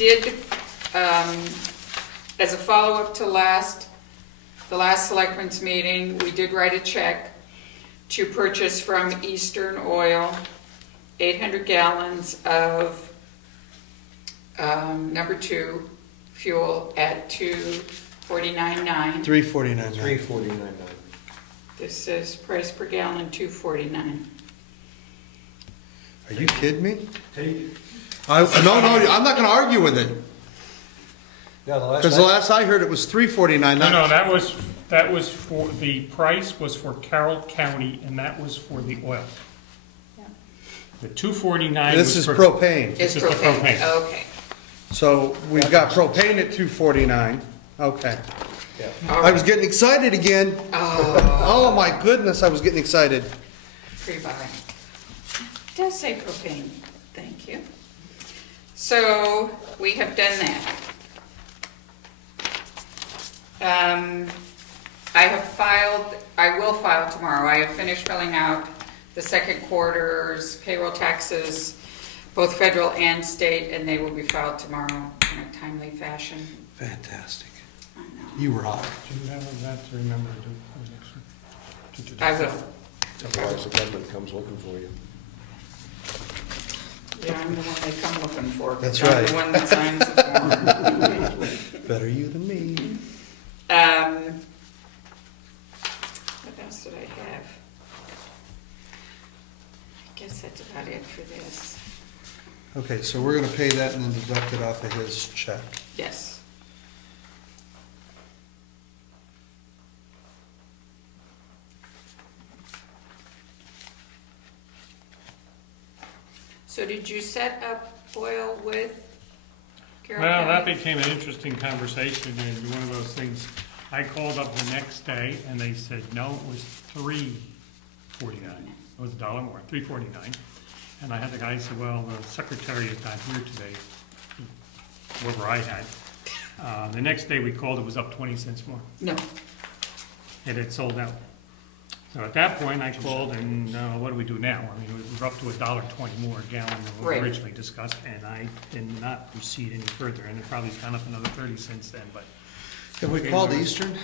did, as a follow-up to the last selectmen's meeting, we did write a check to purchase from Eastern Oil 800 gallons of number 2 fuel at $2.49.9. $3.49. $3.49. This is price per gallon $2.49. Are you kidding me? Hey. No, I'm not going to argue with it. Yeah, because the last I heard it was $3.49. No, that was for, the price was for Carroll County, and that was for the oil. Yeah. The $2.49. This is propane. This is the propane. Okay. So we've got propane at $2.49. Okay. Yeah. I was getting excited again. Oh my goodness, I was getting excited. Pre-buy. It does say propane. Thank you. So we have done that. I will file tomorrow. I have finished filling out the second quarter's payroll taxes, both federal and state, and they will be filed tomorrow in a timely fashion. Fantastic. I know. You rock. Do you have that to remember to do? I will. Otherwise the government comes looking for you. Yeah, I'm the one they come looking for. That's I'm right. the one that signs the form. Better you than me. What else did I have? I guess that's about it for this. Okay, so we're going to pay that and then deduct it off of his check. Yes. So did you set up oil with Carroll Well, that County? became an interesting conversation, and one of those things, I called up the next day, and they said, no, it was $3.49. It was $1 more, $3.49. And I had the guy say, well, the secretary is not here today, whoever I had. The next day we called, it was up 20 cents more. No. It had sold out. So at that point, I called, and what do we do now? I mean, we're up to $1.20 more a gallon than we Right. originally discussed, and I did not proceed any further, and it probably's gone up another 30 cents then, but. Have we called Eastern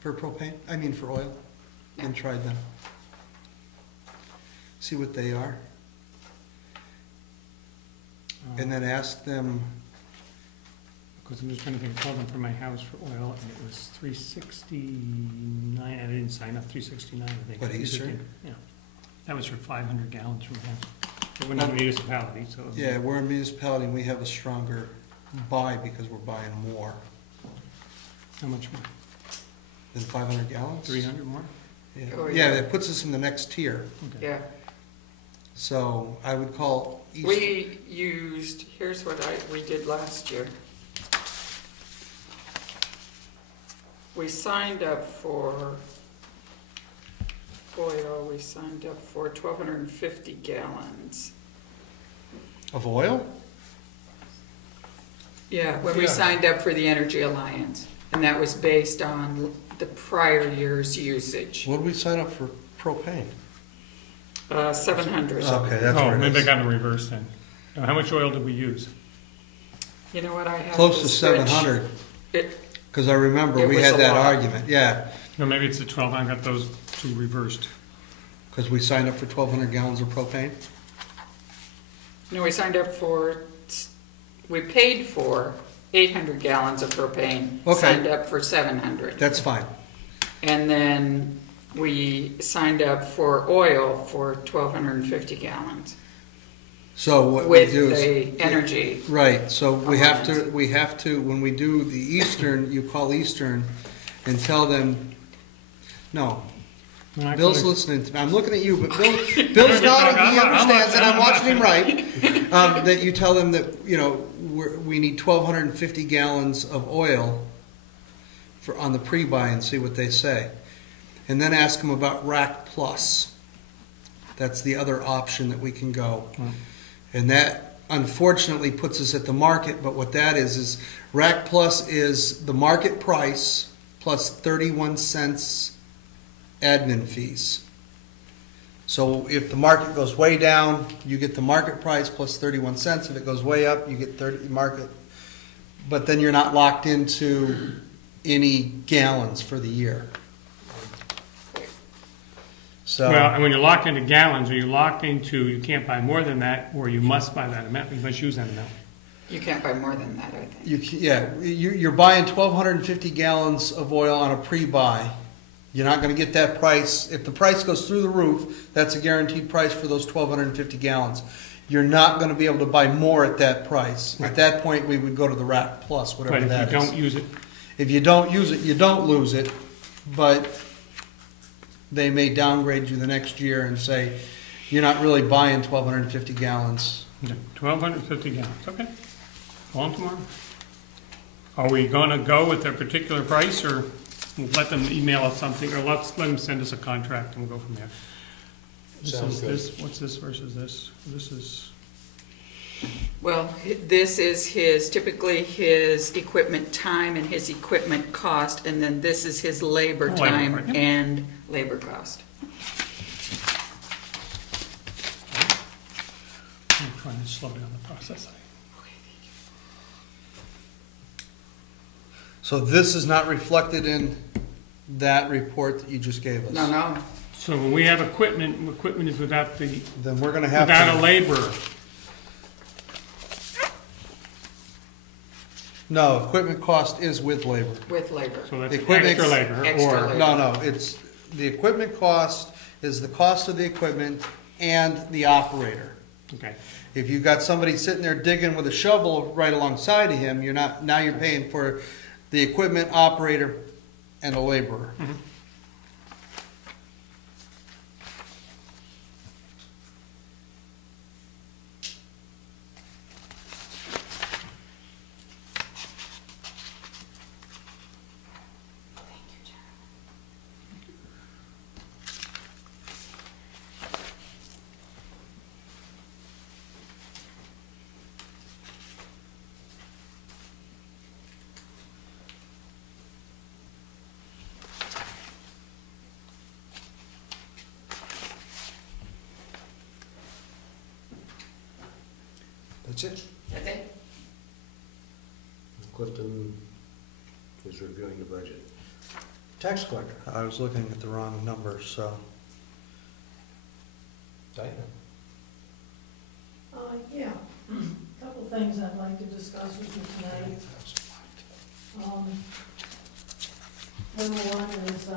for propane? I mean for oil? No. And tried them? See what they are? And then ask them, Because I'm just trying to think, I called them for my house for oil, and it was $3.69, I didn't sign up, $3.69, I think. What, Eastern? Yeah, that was for 500 gallons from the house. We're not a municipality, so. yeah, we're a municipality and we have a stronger buy because we're buying more How much more? than 500 gallons. 300 more? Yeah, Oh, yeah, yeah. that puts us in the next tier. Okay. Yeah. So I would call Eastern. We used, here's what we did last year. We signed up for oil, we signed up for 1,250 gallons. Of oil? Yeah, when we Yeah. signed up for the Energy Alliance, and that was based on the prior year's usage. What did we sign up for propane? 700. Okay, that's Oh, where it maybe I is. got in reverse then. Now, how much oil did we use? You know what, I have Close the to spreadsheet. 700, It, because I remember It we was had a that lot. argument, yeah. No, maybe it's the 12, I got those two reversed. Because we signed up for 1,200 gallons of propane? no, we signed up for, we paid for 800 gallons of propane. Okay. Signed up for 700. That's fine. And then we signed up for oil for 1,250 gallons So what we with do is. the energy. Right, so we have to, when we do the Eastern, you call Eastern and tell them, no, And I Bill's could've- listening to me, I'm looking at you, but Bill's nodding, he understands, and I'm watching him right. That you tell them that, you know, we need 1,250 gallons of oil on the pre-buy and see what they say. And then ask them about Rack Plus. That's the other option that we can go. And that unfortunately puts us at the market, but what that is Rack Plus is the market price plus 31 cents admin fees. So if the market goes way down, you get the market price plus 31 cents. If it goes way up, you get 30 market. But then you're not locked into any gallons for the year. So, Well, and when you're locked into gallons, are you locked into, you can't buy more than that, or you must buy that amount, you must use that amount? You can't buy more than that, I think. you're buying 1,250 gallons of oil on a pre-buy. You're not going to get that price. If the price goes through the roof, that's a guaranteed price for those 1,250 gallons. You're not going to be able to buy more at that price. Right. At that point, we would go to the rack plus, whatever that is. But if you don't use it, If you don't use it, you don't lose it, but they may downgrade you the next year and say, you're not really buying 1,250 gallons. 1,250 gallons, okay. Go on tomorrow. Are we gonna go with a particular price, or we'll let them email us something, or let them send us a contract and we'll go from there? This Sounds is good. this, what's this versus this? This is, Well, this is typically his equipment time and his equipment cost, and then this is his labor Labor, time right, yeah. and labor cost. I'm trying to slow down the process. So this is not reflected in that report that you just gave us? No. So when we have equipment is without the, Then we're going to have without a to... laborer. No, equipment cost is with labor. With labor. So that's The equipment- extra labor, Extra or, labor. No, it's, the equipment cost is the cost of the equipment and the operator. okay. If you've got somebody sitting there digging with a shovel right alongside of him, now you're paying for the equipment operator and a laborer. Mhm. That's it. That's it. Clifton is reviewing the budget. Tax collector, I was looking at the wrong number, so. Diana. Yeah, a couple things I'd like to discuss with you tonight. Number one is,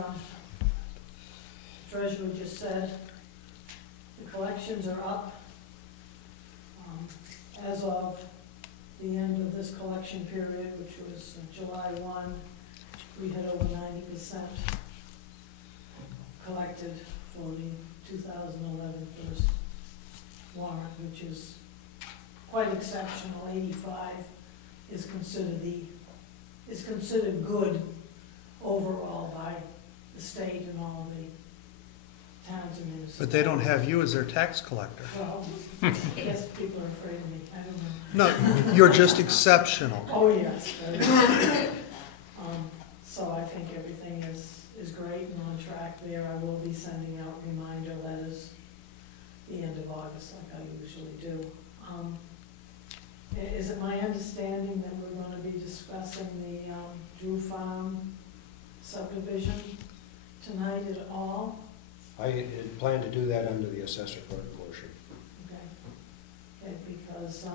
Treasurer just said, the collections are up. As of the end of this collection period, which was July 1, we had over 90% collected for the 2011 first warrant, which is quite exceptional. 85 is considered good overall by the state and all of the towns and municipalities. But they don't have you as their tax collector. Well, I guess people are afraid of me, I don't know. No, you're just exceptional. Oh, yes. very So I think everything is great and on track there. I will be sending out reminder letters the end of August like I usually do. Is it my understanding that we're going to be discussing the Drew Farm subdivision tonight at all? I had planned to do that under the assessor clerk portion. Okay, because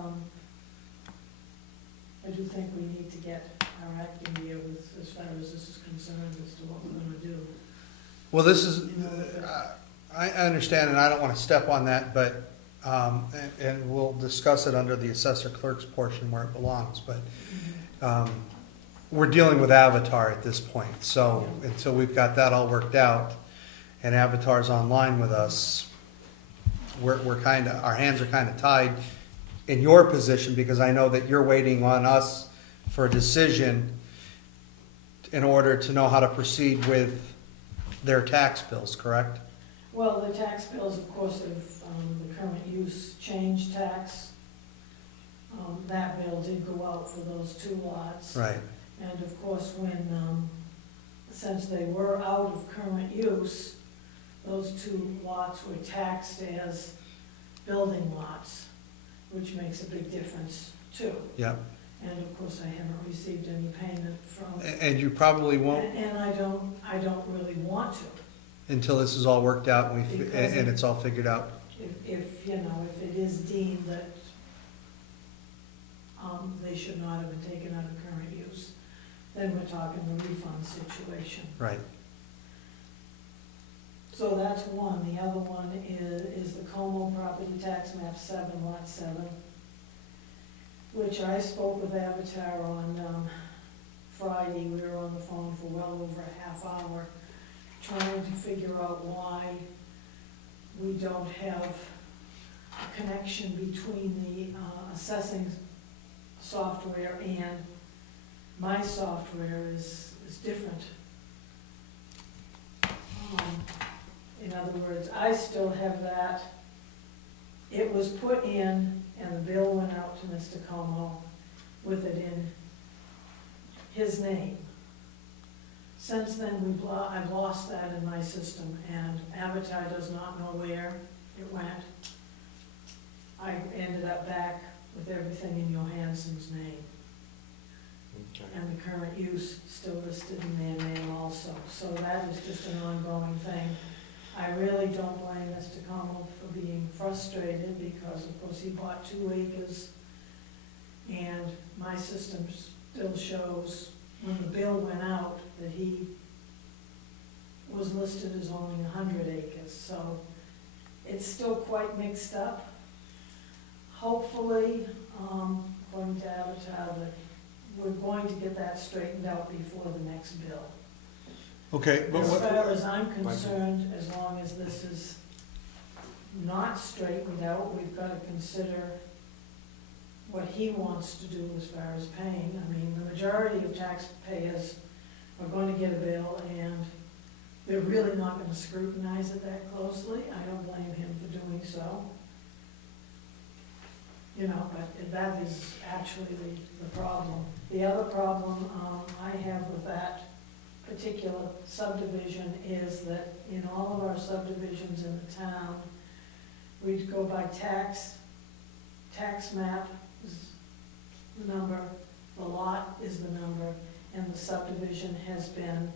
I do think we need to get our acting gear with, as far as this is concerned, as to what we're gonna do. Well, this is, I understand, and I don't want to step on that, but, and we'll discuss it under the assessor clerk's portion where it belongs, but we're dealing with Avatar at this point, so until we've got that all worked out, and Avatar's online with us, we're kind of, our hands are kind of tied in your position, because I know that you're waiting on us for a decision in order to know how to proceed with their tax bills, correct? Well, the tax bills, of course, have the current use change tax. That bill did go out for those two lots. Right. And of course, when, since they were out of current use, those two lots were taxed as building lots, which makes a big difference too. Yeah. And of course, I haven't received any payment from. And you probably won't And I don't really want to. until this is all worked out and Because and it's all figured out. If, you know, if it is deemed that, they should not have been taken out of current use, then we're talking the refund situation. Right. So that's one. The other one is the Comeau property tax map 7, lot 7, which I spoke with Avatar on Friday. We were on the phone for well over a half hour trying to figure out why we don't have a connection between the assessing software and my software is different. In other words, I still have that. It was put in and the bill went out to Mr. Comeau with it in his name. Since then, I've lost that in my system, and Avatar does not know where it went. I ended up back with everything in Johansson's name, Okay. and the current use still listed in their name also. So that is just an ongoing thing. I really don't blame Mr. Comeau for being frustrated, because of course he bought 2 acres, and my system still shows when the bill went out that he was listed as owning 100 acres. So it's still quite mixed up. Hopefully, according to Avatar, that we're going to get that straightened out before the next bill. Okay, but As what, far as I'm concerned, as long as this is not straightened out, we've got to consider what he wants to do as far as paying. I mean, the majority of taxpayers are going to get a bill, and they're really not going to scrutinize it that closely. I don't blame him for doing so. You know, but that is actually the problem. The other problem I have with that particular subdivision is that in all of our subdivisions in the town, we'd go by tax map is the number, the lot is the number, and the subdivision has been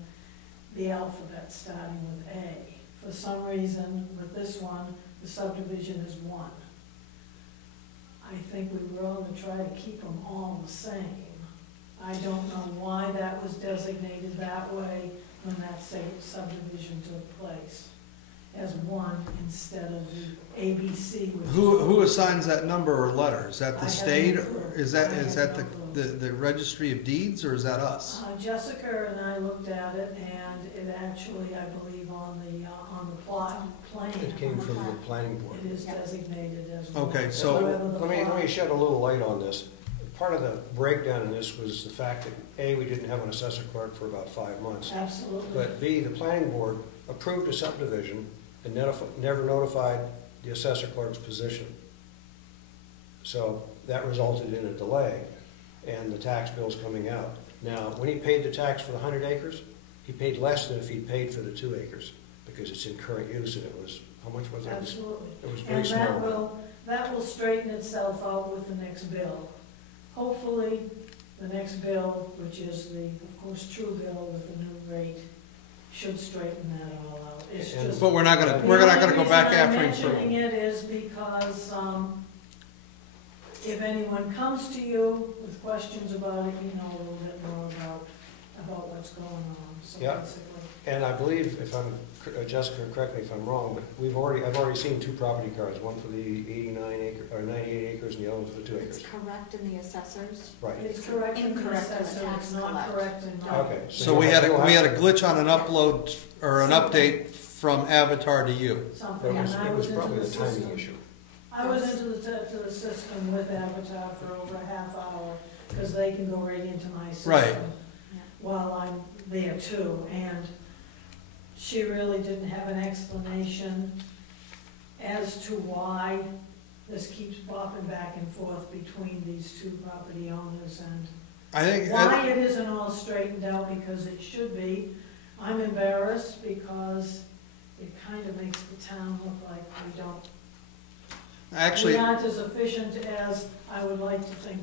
the alphabet starting with A. For some reason, with this one, the subdivision is 1. I think we were going to try to keep them all the same. I don't know why that was designated that way when that subdivision took place, as 1 instead of the ABC. who assigns that number or letter? Is that I the have state, no or clue. is that I have no clue. the registry of deeds, or is that us? Jessica and I looked at it, and it actually, I believe, on the plot plan. It came from the planning board. It is designated as 1. Okay, so- Let me shed a little light on this. Part of the breakdown in this was the fact that A, we didn't have an assessor clerk for about 5 months. Absolutely. But B, the planning board approved a subdivision and never notified the assessor clerk's position. So that resulted in a delay and the tax bills coming out. Now, when he paid the tax for the 100 acres, he paid less than if he'd paid for the 2 acres, because it's in current use, and it was, how much was that? Absolutely. It was very And small. that will straighten itself out with the next bill. Hopefully, the next bill, which is the, of course, true bill with the new rate, should straighten that all out. It's And- just. But we're not gonna go back after him The for. only reason I'm mentioning it is because, if anyone comes to you with questions about it, you know a little bit more about what's going on, so Yeah. basically. And I believe, if I'm, Jessica, correct me if I'm wrong, but I've already seen 2 property cards, one for the 98 acres and the other one for the 2 acres. It's correct in the assessors. Right. It's correct in the Incorrect in the assessor, tax it's not collector. correct in. Okay. So we had a glitch on an upload or an update from Avatar to you. Something, and I It was was into probably the the timing system. issue. I was into the system with Avatar for over a half hour, because they can go right into my system. Right. Yeah. While I'm there too, and she really didn't have an explanation as to why this keeps bopping back and forth between these 2 property owners, and I think. why it isn't all straightened out, because it should be. I'm embarrassed because it kind of makes the town look like we Actually, aren't as efficient as I would like to think